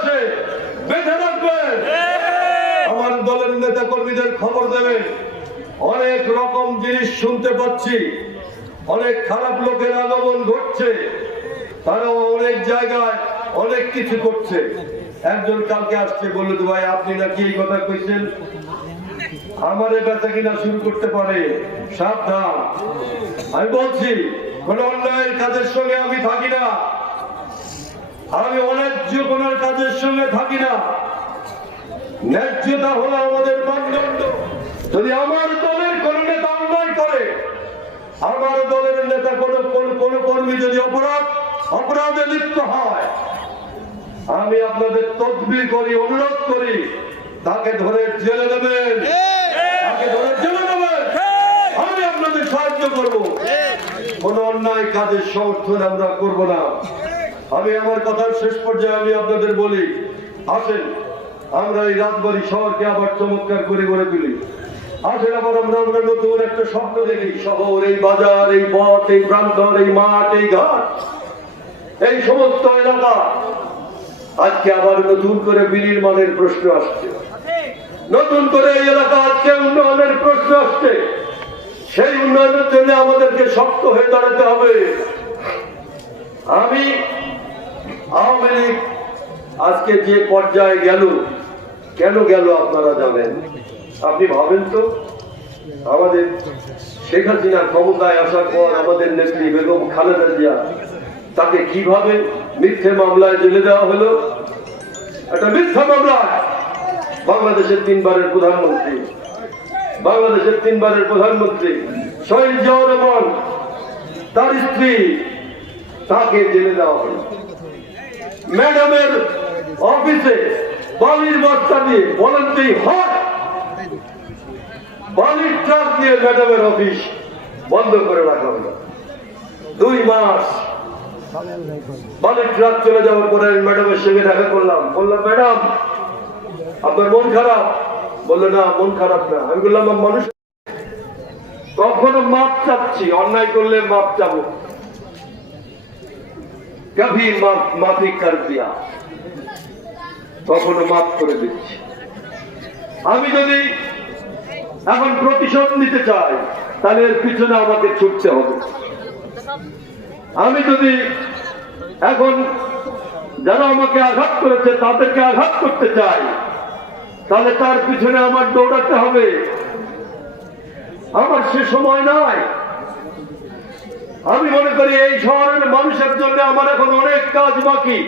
আসে বেঁধে রাখবেন আমার দলের নেতা কর্মীদের খবর দেবেন অনেক রকম জিনিস শুনতে পাচ্ছি। অনেক খারাপ লোকের আগমন ঘটছে। তারা অনেক জায়গায় অনেক কিছু করছে। একজন কালকে আসছে বলল তো ভাই আপনি নাকি এই কথা কইছেন? আমারে বেচা কিনা শুরু করতে পারে। সাবধান। আমি বলছি কোন অন্যায়ের কাজের সঙ্গে আমি থাকি না। আমি অন্যায্য কোন কাজের সঙ্গে থাকি না। ন্যায্যতা হলো আমাদের মানদণ্ড। যদি আমার দলের কোন নেতা অন্যায় করে, আমার দলের নেতা কোন কোন- কর্মী যদি অপরাধ, অপরাধে লিপ্ত হয়, আমি আপনাদের তদবির করি, অনুরোধ করি, তাকে ধরে জেলে দেবেন। তাকে ধরে জেলে দেবেন। আমি আপনাদের সাহায্য করব। কোন অন্যায় কাজের সমর্থন আমরা করব না। আমি আমার কথার শেষ পর্যায়ে আমি আপনাদের বলি, আসেন, আমরা এই রাজবাড়ি শহরকে আবার চমৎকার করে গড়ে তুলি। আসেন, আবার আমরা আমরা নতুন একটা স্বপ্ন দেখি, শহর, এই বাজার, এই পথ, এই প্রান্তর, এই মাঠ, এই ঘাট, এই সমস্ত এলাকা। আজকে আবার নতুন করে বিনির্মাণের প্রশ্ন আসছে। নতুন করে এই এলাকা আজকে উন্নয়নের প্রশ্ন আসছে। সেই উন্নয়নের জন্য আমাদেরকে শক্ত হয়ে দাঁড়াতে হবে। আমি আওয়ামী লীগ আজকে যে পর্যায়ে গেল, কেন গেল আপনারা জানেন? আপনি ভাবেন তো? আমাদের শেখ হাসিনা ক্ষমতায় আসার পর আমাদের নেত্রী বেগম খালেদা জিয়া তাকে কীভাবে মিথ্যে মামলায় জেলে দেওয়া হলো? একটা মিথ্যা মামলা! বাংলাদেশের তিনবারের প্রধানমন্ত্রী, বাংলাদেশের তিনবারের প্রধানমন্ত্রী শহীদ জিয়াউর রহমান, তার স্ত্রী তাকে জেলে দেওয়া হলো। ম্যাডামের অফিসে বালির বস্তা দিয়ে বলেন এই হয় বালির ট্রাক দিয়ে ম্যাডামের অফিস বন্ধ করে রাখা হলো। দুই মাস বালির ট্রাক চলে যাওয়ার পরে আমি ম্যাডামের সঙ্গে দেখা করলাম। বললাম, ম্যাডাম, আপনার মন খারাপ? বলল, না, মন খারাপ না। আমি বললাম, মানুষ কখনো মাপ চাচ্ছি, অন্যায় করলে মাপ চাবো। কভি মাফ কর দিয়া কখনো মাফ করে দিচ্ছি আমি যদি এখন প্রতিশোধ নিতে চাই তাহলে এর পিছনে আমাকে ছুটতে হবে আমি যদি এখন যারা আমাকে আঘাত করেছে তাদেরকে আঘাত করতে চাই তাহলে তার পিছনে আমার দৌড়াতে হবে আমার সে সময় নাই আমি মনে করি এই শহরের মানুষের জন্য আমার এখন অনেক কাজ বাকি।